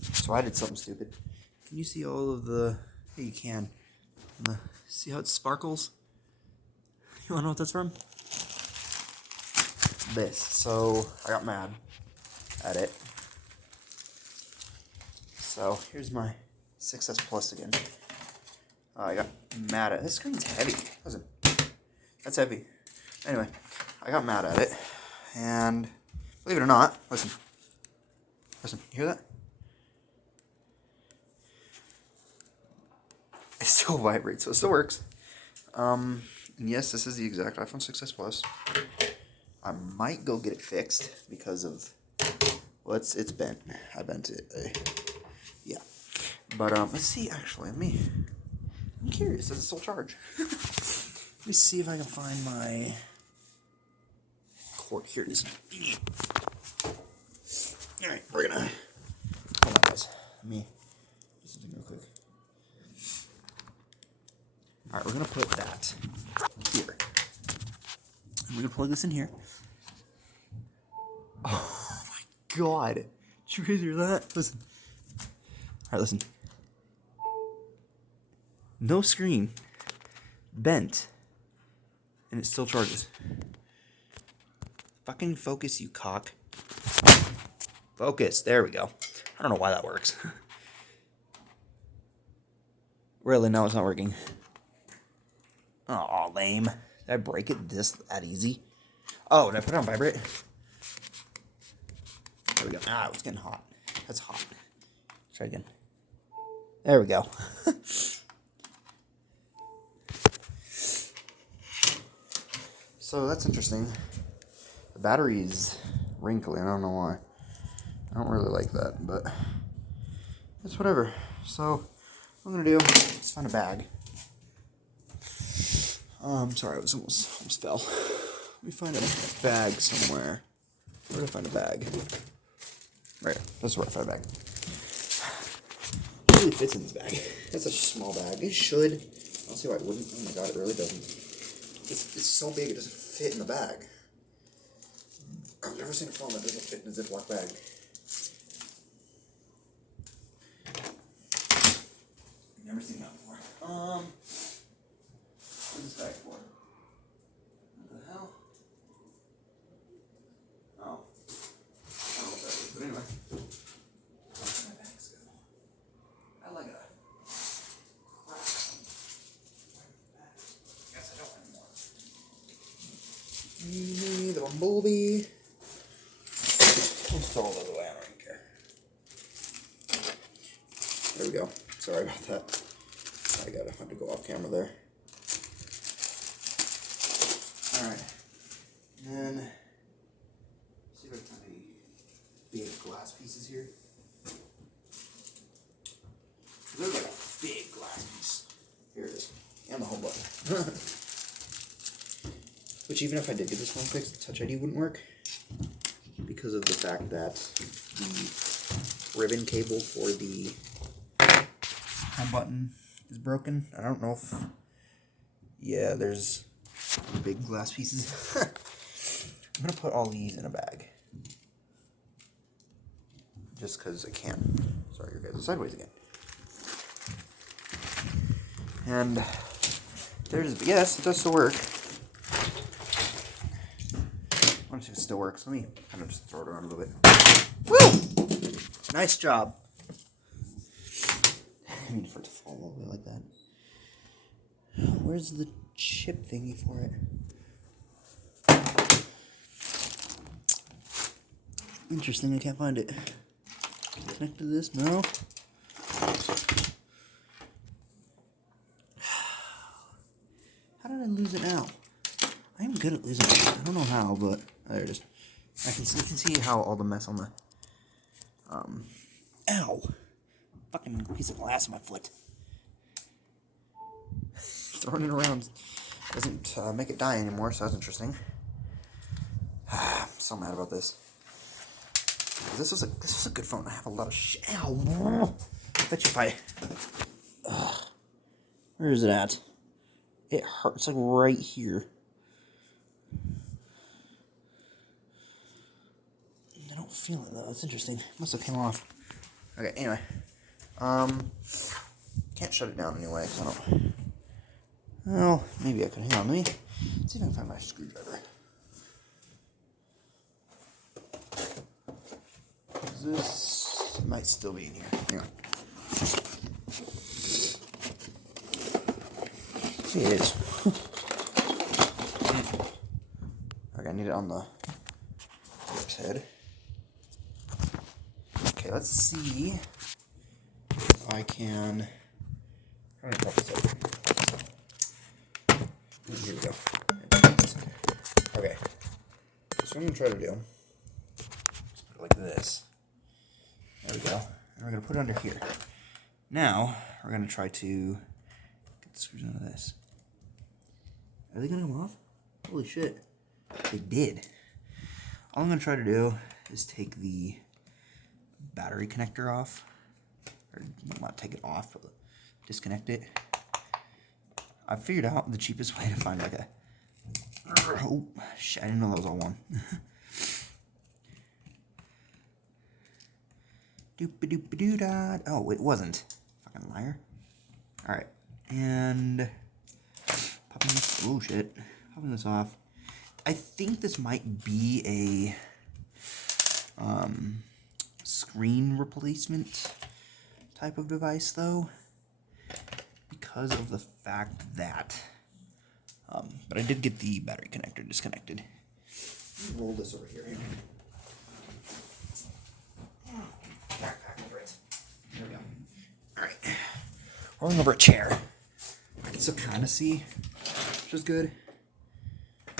So I did something stupid. Can you see all of the... Yeah, you can. See how it sparkles? You wanna know what that's from? This. So I got mad at it. So here's my 6S Plus again. I got mad at it. This screen's heavy. Listen, that's heavy. Anyway, I got mad at it, and believe it or not, listen, you hear that? It still vibrates, so it still works. And yes, this is the exact iPhone 6S Plus. I might go get it fixed because of, well, it's bent. I bent it. Yeah. But let's see. Actually, I'm curious. Does it still charge? Let me see if I can find my cord. Here it is. All right, we're gonna. Hold on, guys. Let me do something real quick. All right, we're gonna put that here. I'm gonna plug this in here. Oh my god! Did you guys hear that? Listen. All right, listen. No screen, bent, and it still charges. Fucking focus, you cock. Focus. There we go. I don't know why that works. Really, no, it's not working. Aw, lame. Did I break it that easy? Oh, did I put it on vibrate? There we go. Ah, it was getting hot. That's hot. Try again. There we go. So that's interesting. The battery's wrinkly. I don't know why. I don't really like that, but it's whatever. So what I'm gonna do is find a bag. Sorry, I was almost fell. Let me find a bag somewhere. Where did I find a bag? Right, that's where I found a bag. It really fits in this bag. It's such a small bag. It should. I don't see why it wouldn't. Oh my god, it really doesn't. It's so big it doesn't fit in the bag. I've never seen a phone that doesn't fit in a Ziploc bag. I've never seen that before. What's this bag for? What the hell? Oh. I don't know what that is, but anyway. Where do my bags go? I like a crap. Guess I don't anymore. The bumblebee. I'll just throw all those away. I don't even care. There we go. Sorry about that. I had to go off camera there. Alright. And then, see if I can find any big glass pieces here. There's like a big glass piece. Here it is. And the home button. Which, even if I did get this phone fixed, Touch ID wouldn't work. Because of the fact that the ribbon cable for the home button is broken. I don't know if... Yeah, there's big glass pieces. I'm going to put all these in a bag. Just because I can. Sorry, you guys are sideways again. And there's... Yes, it does still work. I want to see if it still works. Let me kind of just throw it around a little bit. Woo! Nice job. I didn't mean for it to fall all the way like that. Where's the chip thingy for it? Interesting, I can't find it. Connect to this? No. How did I lose it now? I'm good at losing it. I don't know how, but there it is. You can see how all the mess on the ow! Fucking piece of glass in my foot. Throwing it around doesn't make it die anymore, so that's interesting. I'm so mad about this. This was a good phone. I have a lot of shit. Ow! I bet you if I... Where is it at? It hurts, like right here. I don't feel it though. It's interesting. Must have came off. Okay, anyway. Can't shut it down anyway, so I don't... Well, maybe I could. Hang on, let me see if I can find my screwdriver. This might still be in here. Hang on. See, it is. Okay, I need it on the head. Okay, let's see if I can. How do I pop this open? Here we go. Okay, so I'm gonna try to do. Just put it like this. There we go. And we're gonna put it under here. Now we're gonna try to get the screws out of this. Are they gonna come off? Holy shit! They did. All I'm gonna try to do is take the battery connector off, or not take it off, but disconnect it. I figured out the cheapest way to find like a. Oh shit! I didn't know that was all one. Doop-a-doop-a-doo-da. Oh, it wasn't. Fucking liar. Alright. And popping this. Oh shit. Popping this off. I think this might be a screen replacement type of device though. Because of the fact that but I did get the battery connector disconnected. Let me roll this over here. Backpack over it. There we go. Alright. Rolling over a chair. I can still kind of see, which is good.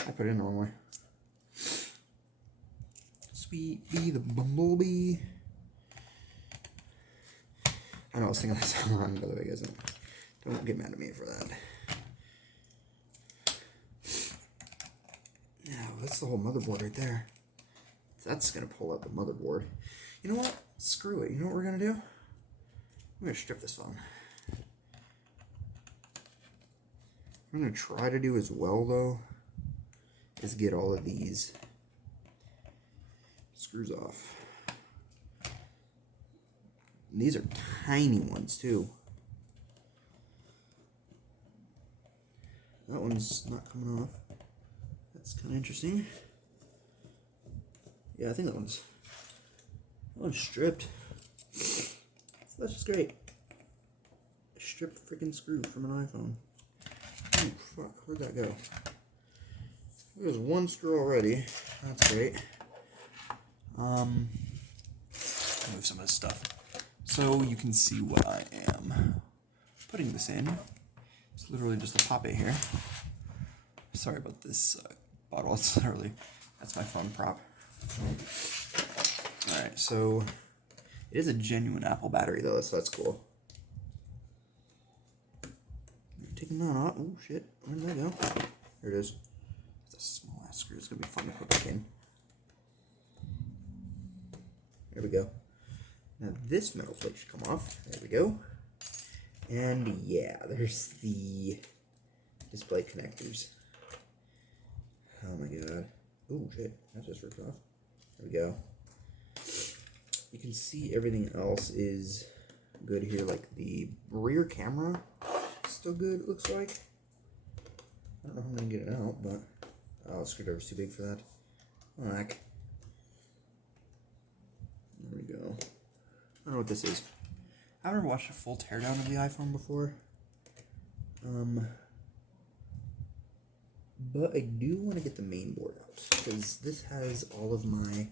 I put it in the wrong way. Sweet bee, the bumblebee. I know I was thinking that song wrong, by the way, guys. Don't get mad at me for that. Yeah, well, that's the whole motherboard right there. That's gonna pull out the motherboard. You know what? Screw it. You know what we're gonna do? I'm gonna strip this phone. I'm gonna try to do as well though is get all of these screws off. And these are tiny ones too. That one's not coming off. That's kind of interesting. Yeah, I think that one's stripped. So that's just great. A stripped freaking screw from an iPhone. Oh fuck, where'd that go? There's one screw already. That's great. Move some of this stuff so you can see what I am putting this in. It's literally just a pop it here. Sorry about this bottle. It's literally, that's my phone prop. Alright, so it is a genuine Apple battery though, so that's cool. Taking that off. Oh shit, where did that go? There it is. It's a small ass screw. It's gonna be fun to put back in. There we go. Now this metal plate should come off. There we go. And yeah, there's the display connectors. Oh my god. Oh shit, that just ripped off. There we go. You can see everything else is good here, like the rear camera is still good, it looks like. I don't know how I'm gonna get it out, but oh, the screwdriver's too big for that. Whack. There we go. I don't know what this is. I've never watched a full teardown of the iPhone before. But I do want to get the main board out because this has all of my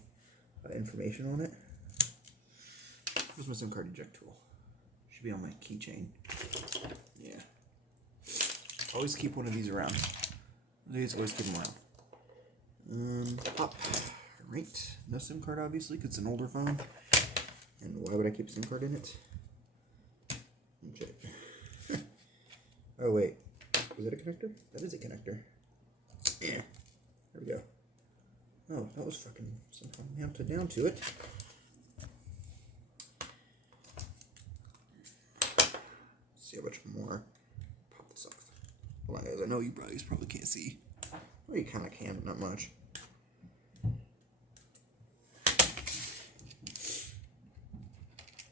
information on it. Where's my SIM card eject tool? Should be on my keychain. Yeah. Always keep one of these around. Always keep them around. Pop. Right. No SIM card, obviously, because it's an older phone. And why would I keep a SIM card in it? Okay. Oh, wait. Is that a connector? That is a connector. Yeah. There we go. Oh, that was fucking somehow mounted down to it. See how much more. Pop this off. Hold on, guys. I know you guys probably can't see. Well, you kind of can, but not much.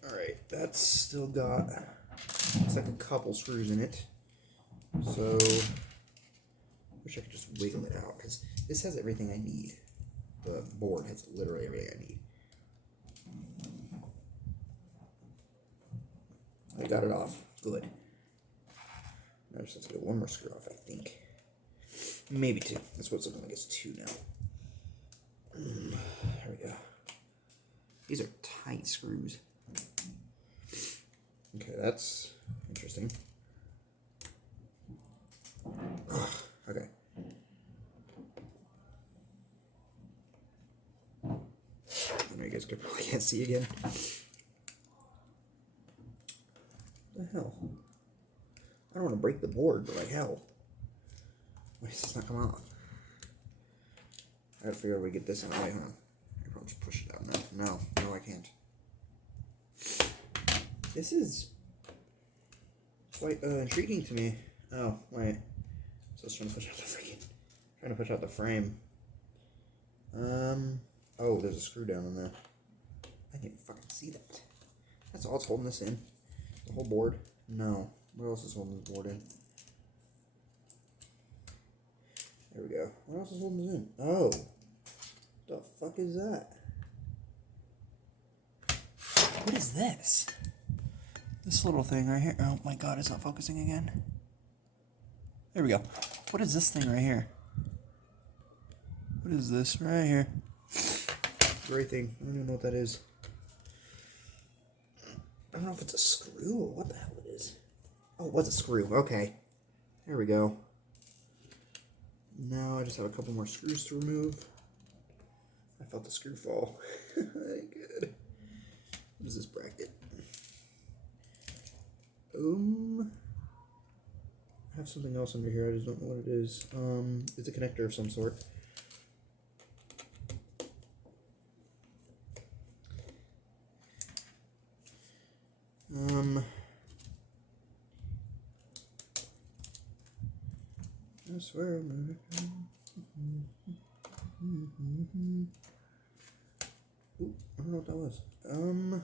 Alright. Alright, that's still got, it's like a couple screws in it. So, wish I could just wiggle it out, because this has everything I need. The board has literally everything I need. I got it off. Good. Now just have to get one more screw off, I think. Maybe two. That's what it's looking like. It's two now. There we go. These are tight screws. Okay, that's interesting. Ugh, okay. I know you guys probably can't see again. What the hell? I don't want to break the board, but like hell. Why does this not come off? I gotta figure out a way to get this in the way, huh? Maybe I'll just push it out now. No, I can't. This is quite intriguing to me. Oh, wait. So I was trying to push out the frame. Oh, there's a screw down in there. I didn't even fucking see that. That's all it's holding this in. The whole board? No. What else is holding this board in? There we go. What else is holding this in? Oh. The fuck is that? What is this? This little thing right here. Oh my god, it's not focusing again. There we go. What is this thing right here? What is this right here? Gray thing. I don't even know what that is. I don't know if it's a screw or what the hell it is. Oh, it was a screw. Okay. There we go. Now I just have a couple more screws to remove. I felt the screw fall. Good. What is this bracket? I have something else under here. I just don't know what it is. It's a connector of some sort. I swear I'm Ooh, I don't know what that was. I don't know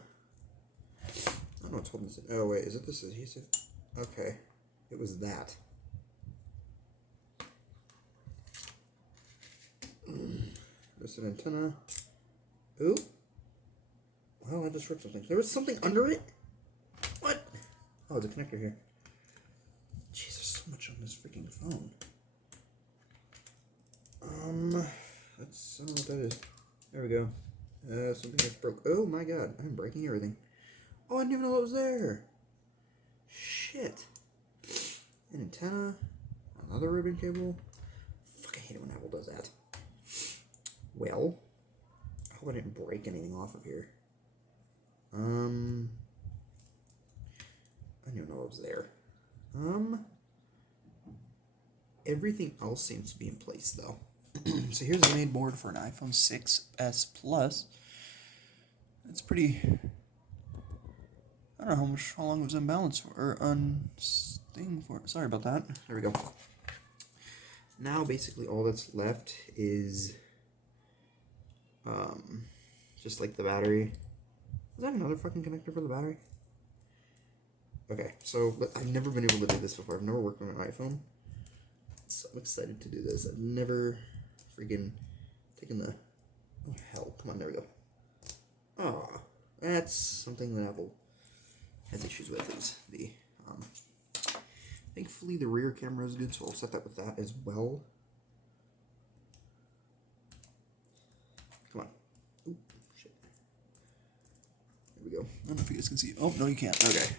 what's holding this in. Oh wait, is it this adhesive? Okay. It was that. There's an antenna. Ooh. Well, I just ripped something. There was something under it? What? Oh, there's a connector here. Jeez, there's so much on this freaking phone. I don't know what that is. There we go. Something just broke. Oh my god, I'm breaking everything. Oh, I didn't even know it was there. Shit. An antenna. Another ribbon cable. Fuck, I hate it when Apple does that. Well, I hope I didn't break anything off of here. I didn't even know it was there. Everything else seems to be in place though. So here's the main board for an iPhone 6s Plus. It's pretty. I don't know how long it was unbalanced for, or thing for. Sorry about that. There we go. Now basically all that's left is just like the battery. Is that another fucking connector for the battery? Okay, so I've never been able to do this before. I've never worked on an iPhone. So I'm excited to do this. I've never freaking taken the... Oh, hell. Come on, there we go. Ah, that's something that Apple has issues with, is the... thankfully, the rear camera is good, so I'll set that with that as well. Come on. Oop, shit. There we go. I don't know if you guys can see. Oh, no, you can't. Okay.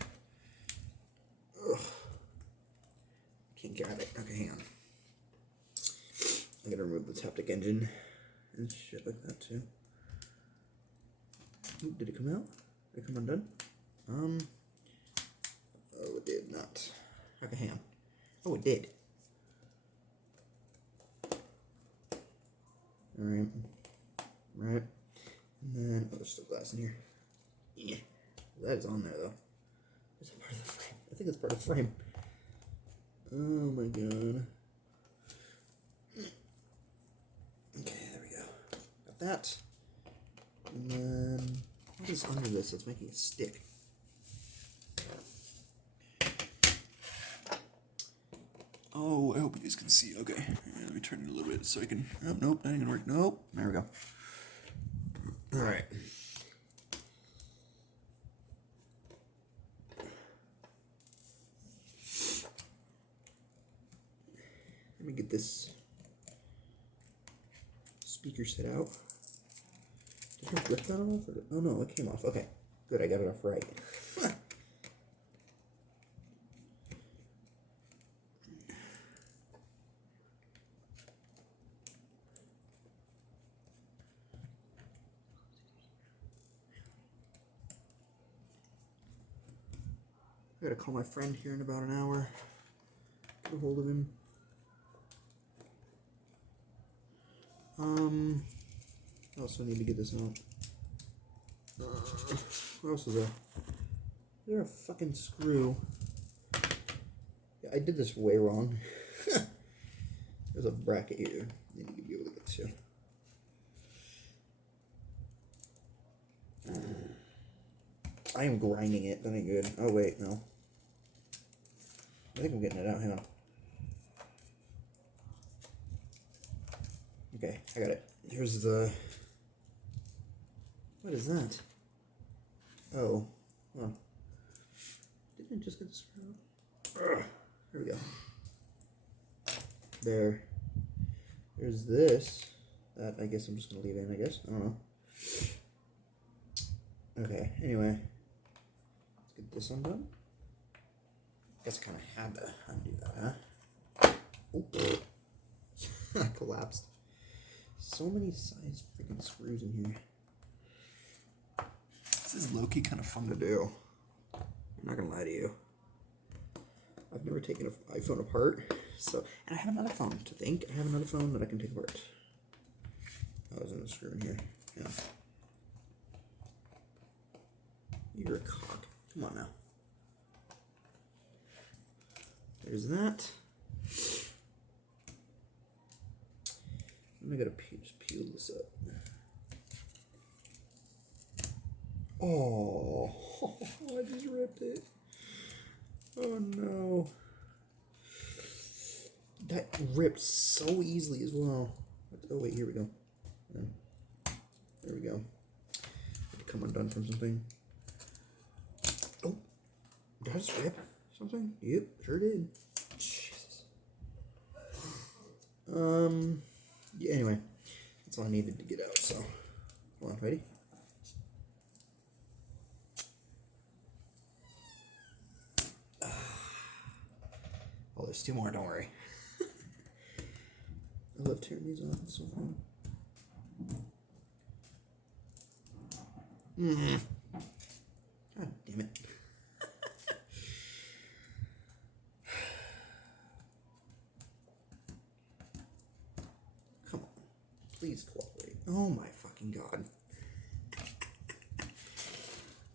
Ugh. Can't grab it. Okay, hang on. I'm gonna remove the Taptic engine and shit like that too. Ooh, did it come out? Did it come undone? Oh, it did not. Okay, hang on. Oh, it did. Alright. Right. And then, oh, there's still glass in here. Yeah. That is on there though. Is that part of the frame? I think it's part of the frame. Oh my god. Okay, there we go. Got that. And then, what is under this that's making it stick? guys can see. Okay, let me turn it a little bit so I can. Oh, nope, that ain't gonna work. Nope. There we go. All right. Let me get this speaker set out. Did I rip that off? Oh no, it came off. Okay, good. I got it off right. I gotta call my friend here in about an hour. Get a hold of him. I also need to get this out. What else is there? Is there a fucking screw? Yeah, I did this way wrong. There's a bracket here. I need to be able to get to. I am grinding it. That ain't good. Oh wait, no. I think I'm getting it out. Hang on. Okay, I got it. Here's the... What is that? Oh. Hold on. Didn't I just get the screw out? There we go. There. There's this. That I guess I'm just going to leave in, I guess. I don't know. Okay, anyway. Let's get this undone. Guess I kind of had to undo that, huh? Oh. Collapsed. So many size freaking screws in here. This is low-key kind of fun to do. I'm not gonna lie to you. I've never taken an iPhone apart, so and I have another phone to think. I have another phone that I can take apart. Oh, there's another screw in here. Yeah. You're a cock. Come on now. There's that. I gotta just peel this up. Oh, I just ripped it. Oh no. That ripped so easily as well. Oh wait, here we go. There we go. Had to come undone from something. Oh, did I just rip something? Yep, sure did. Jesus. Yeah, anyway, that's all I needed to get out, so. Hold on, ready? Oh, there's two more, don't worry. I love tearing these off, it's so fun. God damn it. Come on. Please cooperate. Oh my fucking god.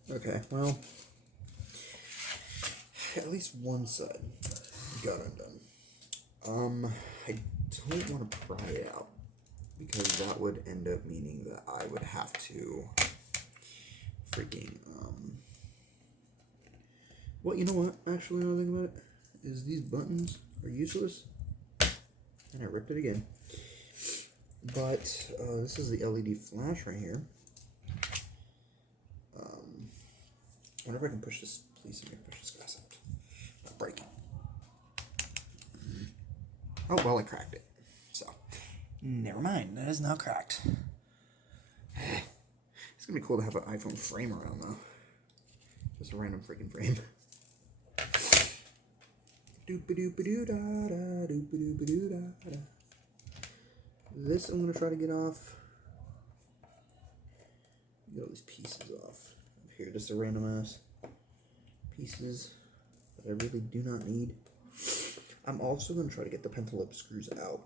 Okay, well. At least one side got undone. I don't want to pry it out because that would end up meaning that I would have to freaking, well, you know what, actually, another thing about it is these buttons are useless, and I ripped it again, but, this is the LED flash right here. I wonder if I can push this, please let me push this glass out, not break it. Oh, well, I cracked it, so, never mind, that is now cracked. It's gonna be cool to have an iPhone frame around, though. Just a random freaking frame. Doop-a-doop-a-doo-da-da, doop-a-doop-a-doo-da-da. This I'm gonna try to get off. Get all these pieces off. Here, just a random ass pieces that I really do not need. I'm also gonna try to get the pentalip screws out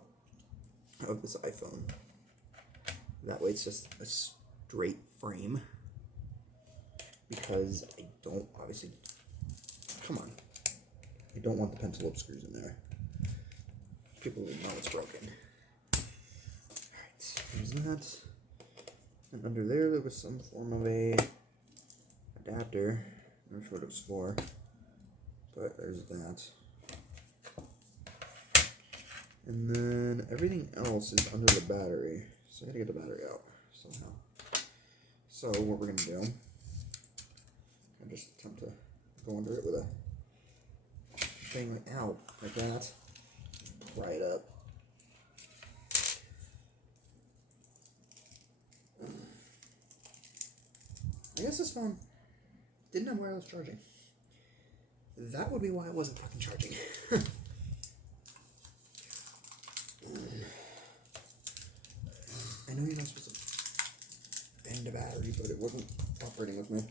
of this iPhone. That way it's just a straight frame, because I don't, obviously, come on, I don't want the pencil lip screws in there. People will know it's broken. Alright, there's that. And under there was some form of a adapter. I'm not sure what it was for, but there's that. And then everything else is under the battery. So I gotta get the battery out somehow. So what we're gonna do, I just attempt to go under it with a thing out like that. Pry it up. I guess this phone didn't have wireless charging. That would be why it wasn't fucking charging. I know you're not supposed to bend the battery, but it wasn't operating with me.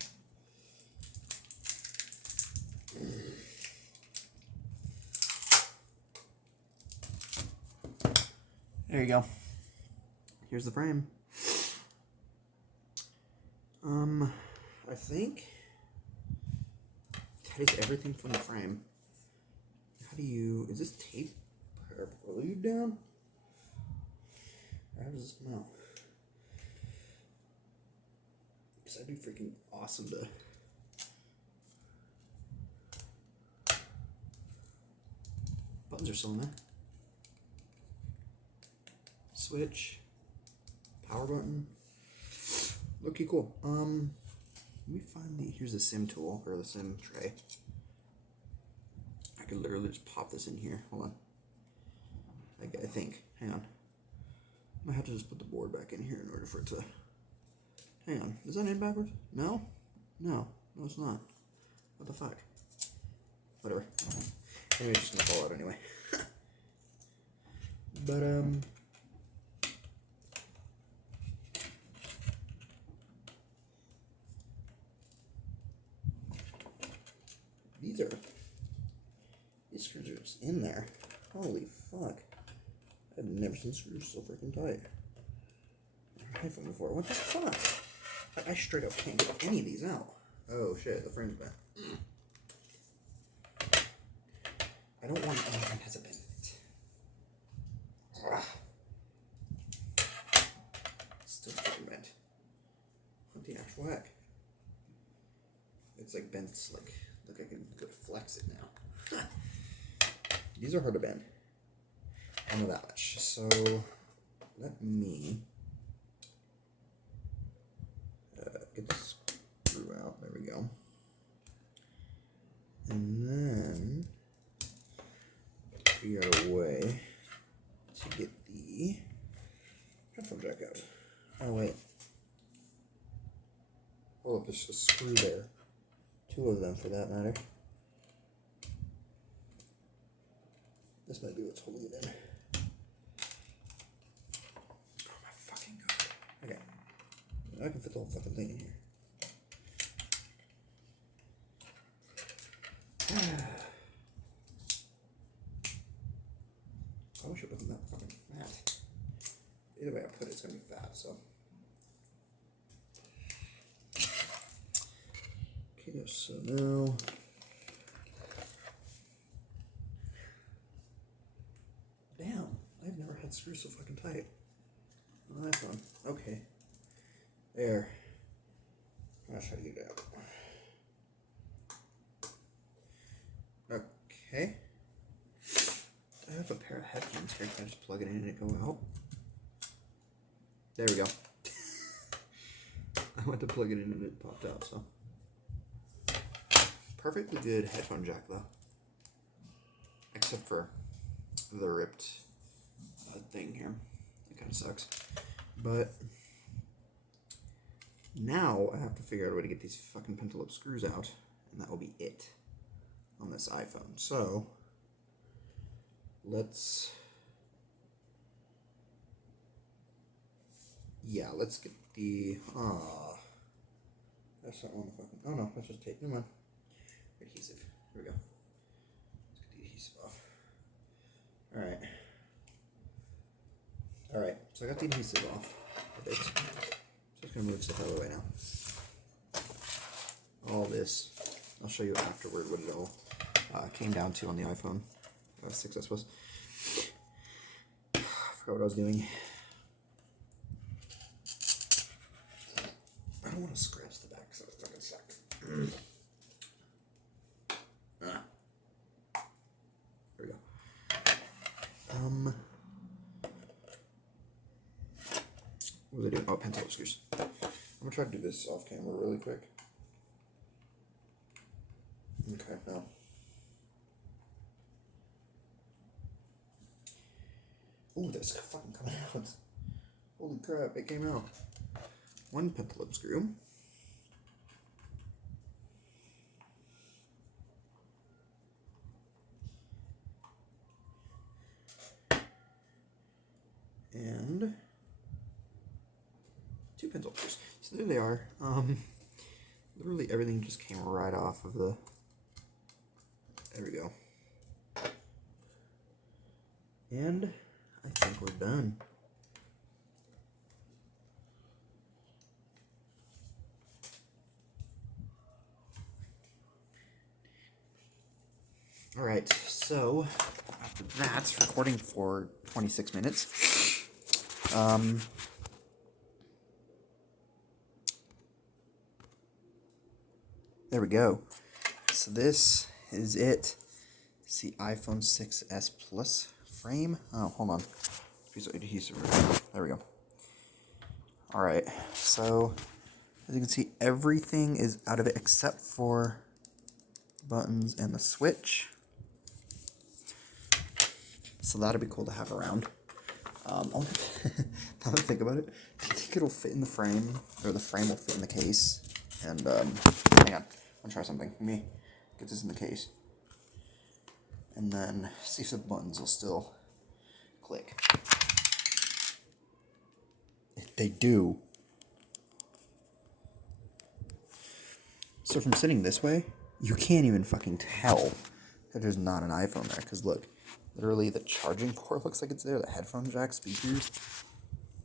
There you go. Here's the frame. I think that is everything from the frame. How do you, is this tape glued down? Or how does this come out? Because that'd be freaking awesome to buttons are still in there. Switch, power button. Looky cool. Let me find the, here's the SIM tool, or the SIM tray. I could literally just pop this in here. Hold on. I think. Hang on. I might have to just put the board back in here in order for it to, hang on. Is that in backwards? No? No. No, it's not. What the fuck? Whatever. Anyway, it's just gonna fall out anyway. But, these screws are just in there. Holy fuck. I've never seen screws so freaking tight. iPhone before. What the fuck? I straight up can't get any of these out. Oh shit, the frame's bent. I don't want anything that has a bent in it. It's still freaking bent. What the actual heck? It's like bent, like, look, I can go flex it now. These are hard to bend. I know that much. So let me get the screw out. There we go. And then figure out a way to get the headphone jack out. Oh wait. Hold up, there's a screw there. Two of them for that matter. This might be what's holding it in. Oh my fucking god. Okay. I can fit the whole fucking thing in here. I wish it wasn't that fucking fat. Either way I put it, it's gonna be fat, so. Okay, so now. Damn, I've never had screws so fucking tight on an iPhone. Okay. There. I'll try to get it out. Okay. I have a pair of headphones here. Can I just plug it in and it go out? There we go. I went to plug it in and it popped out, so. Perfectly good headphone jack though. Except for the ripped thing here. It kind of sucks. But now I have to figure out a way to get these fucking pentalobe screws out, and that will be it on this iPhone. So let's get the that's not on the fucking, oh no, that's just tape. Never mind. Adhesive. Here we go. Let's get the adhesive off. Alright, so I got the adhesive off a bit. So I'm just going to move stuff out of the way now. All this, I'll show you afterward what it all came down to on the iPhone 6, I suppose. I forgot what I was doing. I don't want to scratch the back because that fucking sucks. There we go. What was I doing? Oh, pencil screws. I'm gonna try to do this off camera really quick. Okay, now. Ooh, that's fucking coming out. Holy crap, it came out. One pentalobe screw. And two pencil screws. So there they are. Literally everything just came right off of the... There we go. And I think we're done. Alright, so after that's recording for 26 minutes. There we go. So this is it. It's the iPhone 6s Plus frame. Oh, hold on. Piece of adhesive. There we go. Alright, so as you can see, everything is out of it except for buttons and the switch. So that'd be cool to have around. Now that I think about it, do you think it'll fit in the frame, or the frame will fit in the case? And hang on, I'll try something. Let me get this in the case, and then see if the buttons will still click. They do. So from sitting this way, you can't even fucking tell that there's not an iPhone there, because look, literally the charging port looks like it's there, the headphone jack, speakers,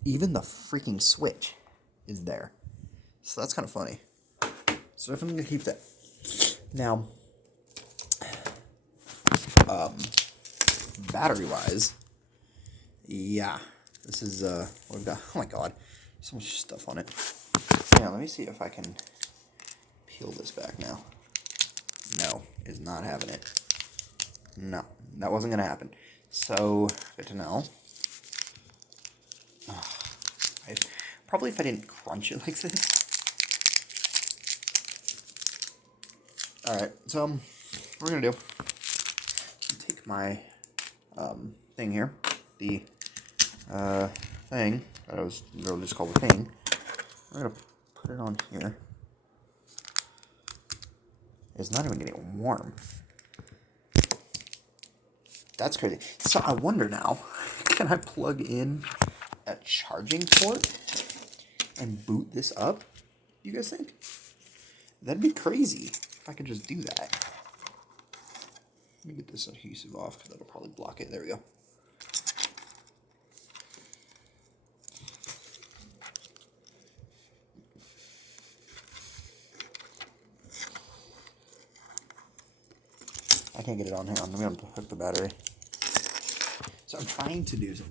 even the freaking switch is there. So that's kind of funny. So definitely gonna keep that. Now, battery-wise, yeah, this is, what we've got. Oh my god, so much stuff on it. Yeah, let me see if I can peel this back now. No, is not having it. No, that wasn't gonna happen. So, good to know. Probably if I didn't crunch it like this. Alright, so, what we're gonna do, take my, thing here, the, thing, that I was literally just called the thing, I'm gonna put it on here. It's not even getting warm. That's crazy. So I wonder now, can I plug in a charging port and boot this up? You guys think? That'd be crazy if I could just do that. Let me get this adhesive off because that'll probably block it. There we go. I can't get it on. Hang on. Let me unhook the battery. So I'm trying to do something.